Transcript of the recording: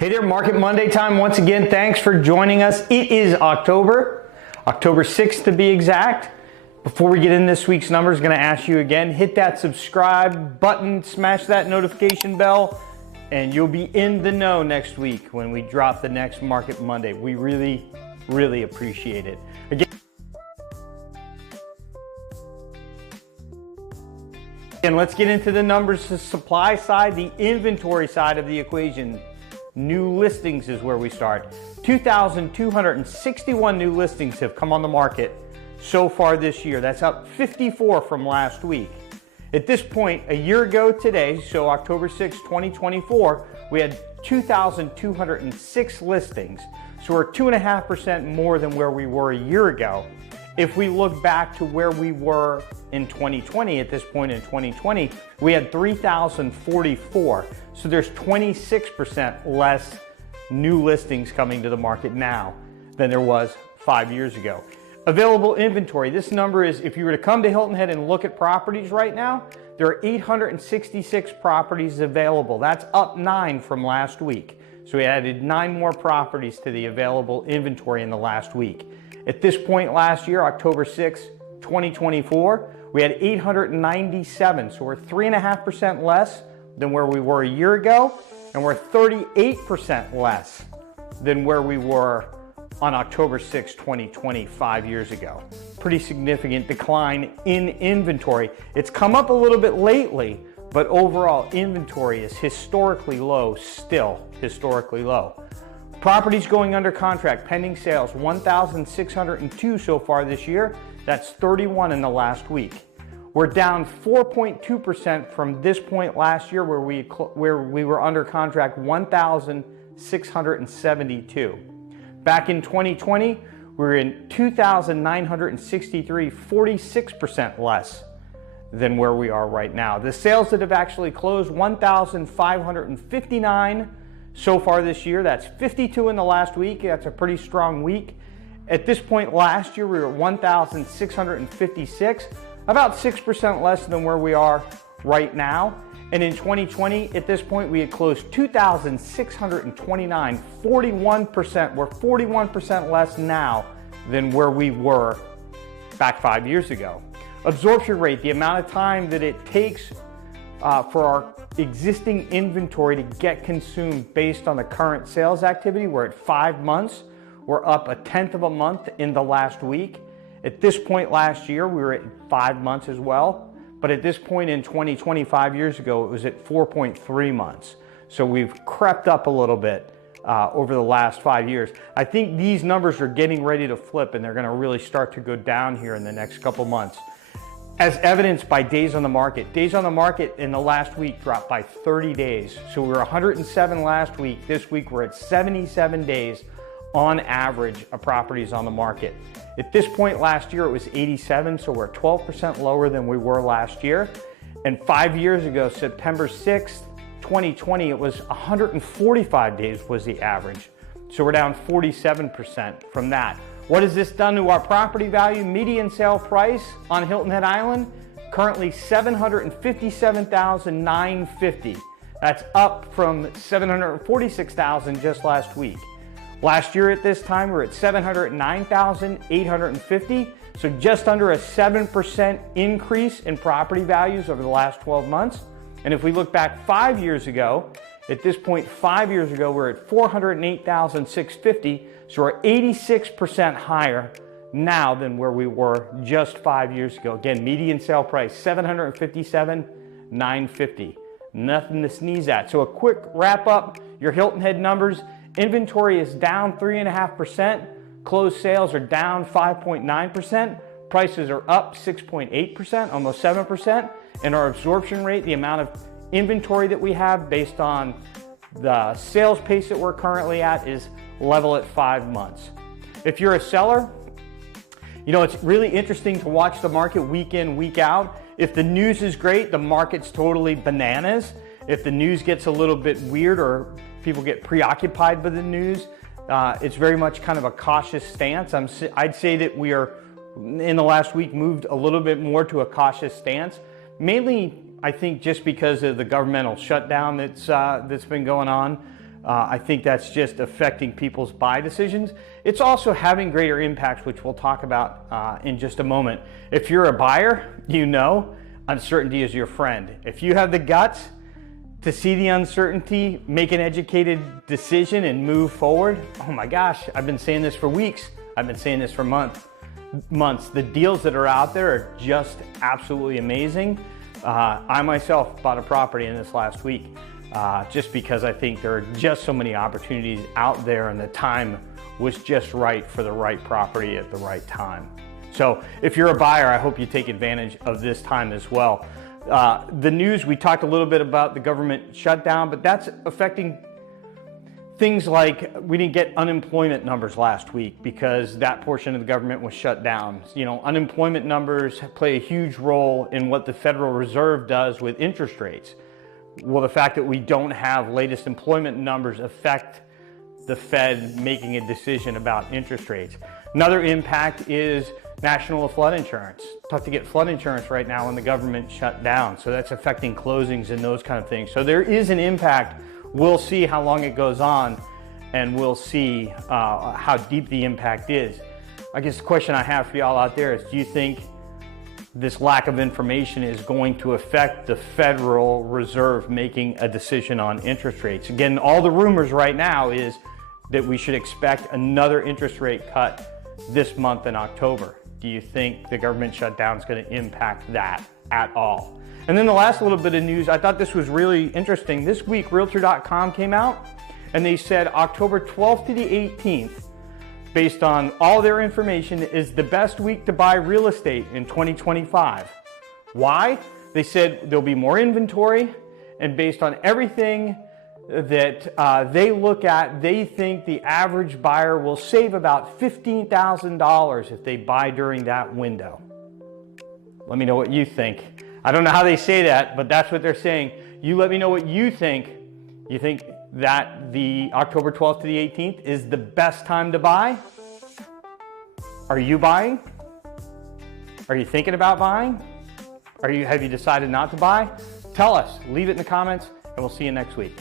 Hey there, Market Monday time once again. Thanks for joining us. It is October 6th to be exact. Before we get in this week's numbers, going to ask you again, hit that subscribe button, smash that notification bell, and you'll be in the know next week when we drop the next Market Monday. We really, really appreciate it. Again, let's get into the numbers. The supply side, the inventory side of the equation. New listings is where we start. 2,261 new listings have come on the market so far this year. That's up 54 from last week. At this point, a year ago today, so October 6, 2024, we had 2,206 listings. So we're 2.5% more than where we were a year ago. If we look back to where we were in 2020, at this point in 2020, we had 3,044. So there's 26% less new listings coming to the market now than there was 5 years ago. Available inventory, this number is, if you were to come to Hilton Head and look at properties right now, there are 866 properties available. That's up 9 from last week. So we added 9 more properties to the available inventory in the last week. At this point last year, October 6, 2024, we had 897, so we're 3.5% less than where we were a year ago, and we're 38% less than where we were on October 6, 2020, 5 years ago. Pretty significant decline in inventory. It's come up a little bit lately, but overall inventory is historically low, still historically low. Properties going under contract, pending sales, 1,602 so far this year. That's 31 in the last week. We're down 4.2% from this point last year where we were under contract 1,672. Back in 2020, we were in 2,963, 46% less than where we are right now. The sales that have actually closed, 1,559 so far this year. That's 52 in the last week. That's a pretty strong week. At this point last year, we were at 1,656, about 6% less than where we are right now. And in 2020, at this point, we had closed 2,629, 41%. We're 41% less now than where we were back 5 years ago. Absorption rate, the amount of time that it takes for our existing inventory to get consumed based on the current sales activity, we're at 5 months. We're up 1/10 of a month in the last week. At this point last year, we were at 5 months as well. But at this point in 2020, 5 years ago, it was at 4.3 months. So we've crept up a little bit over the last 5 years. I think these numbers are getting ready to flip, and they're going to really start to go down here in the next couple months. As evidenced by days on the market. Days on the market in the last week dropped by 30 days. So we were 107 last week. This week we're at 77 days on average of properties on the market. At this point last year it was 87, so we're 12% lower than we were last year. And 5 years ago, September 6th, 2020, it was 145 days was the average. So we're down 47% from that. What has this done to our property value? Median sale price on Hilton Head Island, currently $757,950. That's up from $746,000 just last week. Last year at this time, we were at $709,850, so just under a 7% increase in property values over the last 12 months. And if we look back 5 years ago, at this point 5 years ago, we're at $408,650, so we're 86% higher now than where we were just 5 years ago. Again, median sale price, $757,950. Nothing to sneeze at. So a quick wrap up, your Hilton Head numbers. Inventory is down 3.5%. Closed sales are down 5.9%. Prices are up 6.8%, almost 7%. And our absorption rate, the amount of inventory that we have based on the sales pace that we're currently at, is level at 5 months. If you're a seller, you know, it's really interesting to watch the market week in, week out. If the news is great, the market's totally bananas. If the news gets a little bit weird or people get preoccupied by the news, it's very much kind of a cautious stance. I'd say that we are, in the last week, moved a little bit more to a cautious stance. Mainly, I think, just because of the governmental shutdown that's been going on. I think that's just affecting people's buy decisions. It's also having greater impacts, which we'll talk about in just a moment. If you're a buyer, you know uncertainty is your friend. If you have the guts to see the uncertainty, make an educated decision and move forward, oh my gosh, I've been saying this for weeks. I've been saying this for months. The deals that are out there are just absolutely amazing. I myself bought a property in this last week just because I think there are just so many opportunities out there, and the time was just right for the right property at the right time. So if you're a buyer, I hope you take advantage of this time as well. The news, we talked a little bit about the government shutdown, but that's affecting things like we didn't get unemployment numbers last week because that portion of the government was shut down. You know, unemployment numbers play a huge role in what the Federal Reserve does with interest rates. Will the fact that we don't have latest employment numbers affect the Fed making a decision about interest rates? Another impact is national flood insurance. Tough to get flood insurance right now when the government shut down. So that's affecting closings and those kind of things. So there is an impact. We'll see how long it goes on, and we'll see how deep the impact is. I guess the question I have for y'all out there is, do you think this lack of information is going to affect the Federal Reserve making a decision on interest rates? Again, all the rumors right now is that we should expect another interest rate cut this month in October. Do you think the government shutdown is going to impact that at all? And then the last little bit of news, I thought this was really interesting. This week, Realtor.com came out and they said October 12th to the 18th, based on all their information, is the best week to buy real estate in 2025. Why? They said there'll be more inventory, and based on everything that they look at, they think the average buyer will save about $15,000 if they buy during that window. Let me know what you think. I don't know how they say that, but that's what they're saying. You let me know what you think. You think that the October 12th to the 18th is the best time to buy? Are you buying? Are you thinking about buying? Have you decided not to buy? Tell us, leave it in the comments, and we'll see you next week.